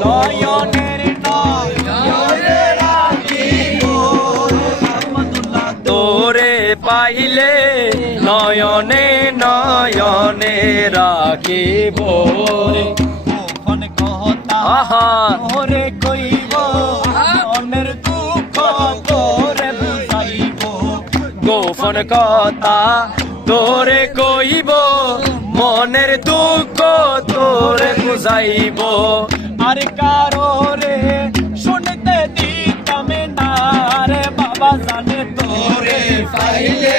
নয়নের নয়নে রাখিব তোরে পাইলে নয়নে নয়নে রাখিব গোপন কথা তোরে কইব মনের দুঃখ তোরে বুঝাইব গোপন কথা তোরে কইব মনের দুঃখ তোরে বুঝাইব আর কারো রে শুনতে দিতাম না রে বাবা জানে তোরে পাইলে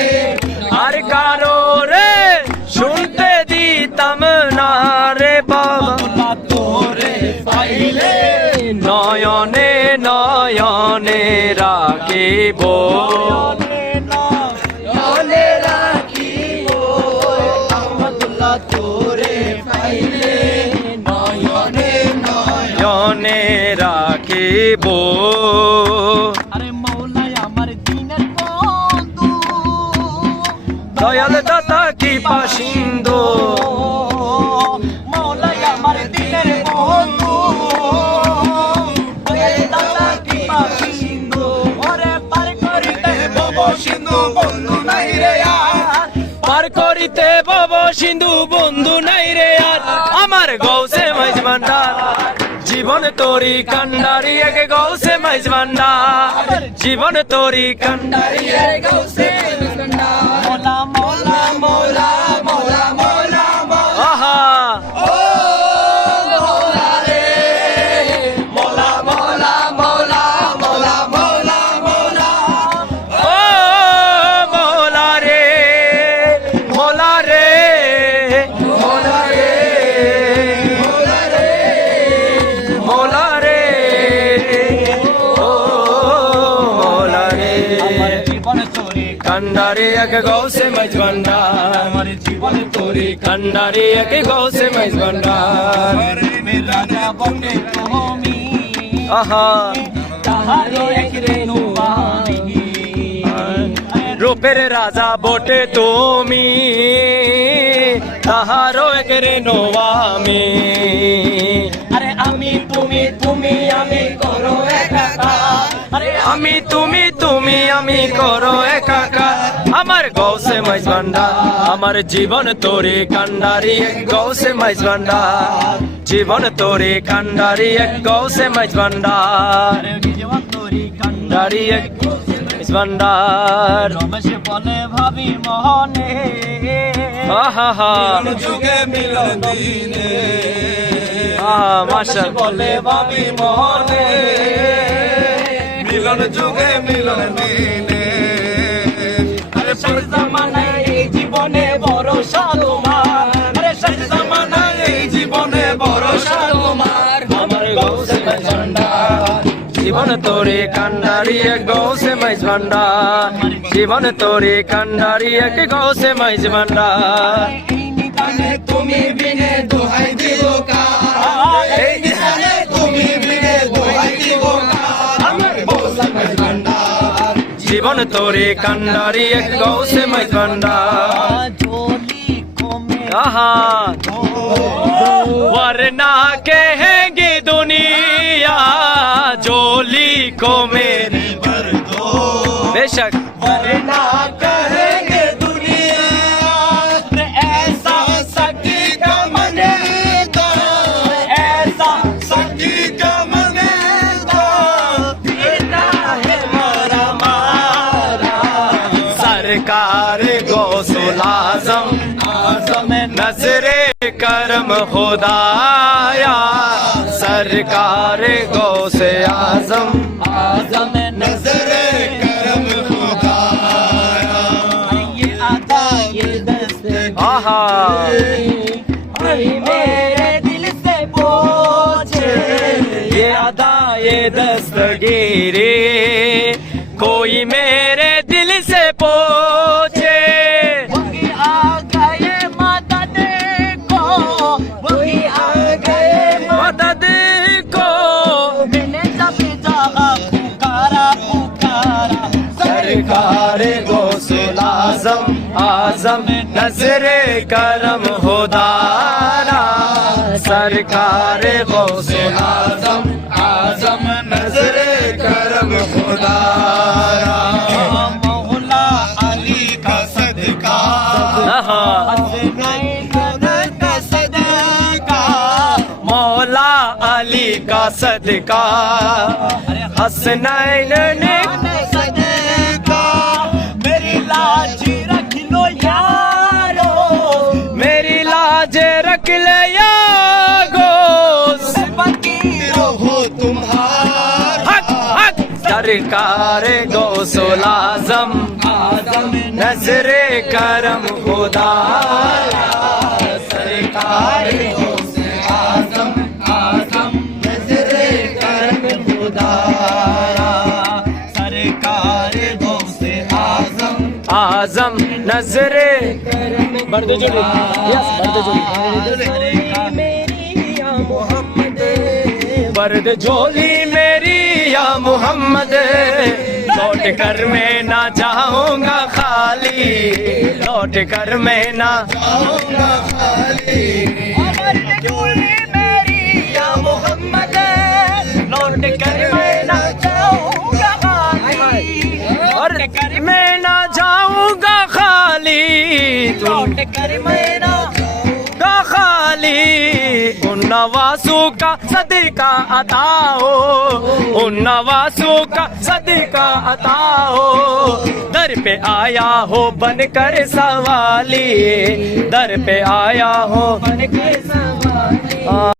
আর কারো রে শুনতে দিতাম না রে বাবা তোরে পাইলে নয়নে নয়নে রাখিব নয়নে রাখিব আহমদুল্লাহ তোরে পাইলে নয়নে নয়নে রাখিব আরে মৌলাই আমার দিনের বন্ধু দয়াল দাতা কি পাশিন্দু মৌলাই আমার দিনের বন্ধু দয়াল দাতা কি পাশিন্দু ওরে পার করিতে বব সিন্ধু বন্ধু নাই রে আর পার করিতে বব সিন্ধু বন্ধু নাই রে আর আমার গৌসে মাইজ ভান্ডার জীবন তোরি কান্ডারি এক গৌসে মাইজ ভান্ডার জীবন তোরি কান্ডারি এক গৌসে মাইজ ভান্ডার মোলা মোলা মোলা মোলা মোলা আহা ও মোলা রে মোলা মোলা মোলা মোলা মোলা মোলা ও মোলা রে মোলা রে মোলা রে মোলা রে মোলা রে ও মোলা রে আমার জীবন তোরে কান্ডারি এক গৌসে মাইজ ভান্ডার আমার জীবন তোরে কান্ডারি এক গৌসে মাইজ ভান্ডার প্রেমের রাজা বটে তুমি আহা তাহারো এক রেণু আমি রূপের রাজা বটে তুমি তাহারও এক রেণু আমি আরে আমি তুমি তুমি আমি করো একাকার আরে আমি তুমি তুমি আমি করো একাকার আমার গৌসে মাইজ ভান্ডার আমার জীবন তোরে কান্ডারি এক গৌসে মাইজ ভান্ডার জীবন তোরে কান্ডারি এক গৌসে মাইজ ভান্ডার জীবন তোরে কান্ডারি এক ভান্ডার রমেশ বলে ভাবি মোহনে আহা যুগে মিলন দিনে মাশাআল্লাহ বলে ভাবি মোহনে মিলন যুগে মিলন দিনে আরে শেষ জামানায় এই জীবনে ভরসা তোমার আরে শেষ জামানায় এই জীবনে ভরসা তোমার আমার গৌসে মাইজ ভান্ডার জীবন তোরে কান্ডারি এক গৌসে মাইজ ভান্ডার জীবন তোরে কান্ডারি এক গৌসে মাইজ ভান্ডার এই নিদানে তুমি বিনে দোহাই দিব কার এই নিদানে তুমি বিনে দোহাই দিব কার আমার গৌসে মাইজ ভান্ডার জীবন তোরে কান্ডারি এক গৌসে মাইজ ভান্ডার জোলি কমে আহা वरना कहेंगे दुनिया जोली को मेरी भर दो बेशक वरना कहेंगे दुनिया ऐसा सखी का मने दो ऐसा सखी का मने दो देना है मारा मारा सरकार गौसुल आजम आजम नजरे करम खुदाया सरकार गौसे आजम आजम नजरे करम खुदाया ये आता ये दस्त आहा मेरे दिल से पूछे ये अदा ये दस्तगीरी कोई मेरे दिल से पूछे सरकार गौसुल आजम आजम नजरे करम खुदारा सरकार गौसे आजम आजम नजरे करम खुदारा मौला अली का सदका मौला अली का सदका हसनैन ने सदका मेरी लाज रख लो यारो मेरी लाज रख ले यारो फकीरो हो तुम्हारा हक हक सरकार गौसुल आजम आजम नजरे करम खुदा सरकार गौसे आजम आजम नजरे करम खुदा सरकार गौसे आजम आजम नजरे बर्द जोड़ी यस बर्द जोड़ी मेरी या मोहम्मद बर्द जोड़ी मेरी या मोहम्मद लौट कर मैं ना जाऊंगा खाली लौट कर मैं ना जाऊंगा खाली बर्द जोड़ी मेरी या मोहम्मद लौट कर मैं ना जाऊंगा खाली लौट कर मैं ना जाऊंगा खाली लौट कर मैं ना जाऊंगा खाली उन नवासों का सदका अता हो उन नवासों का सदका अता हो दर पे आया हो बनकर सवाली दर पे आया हो बनकर सवाली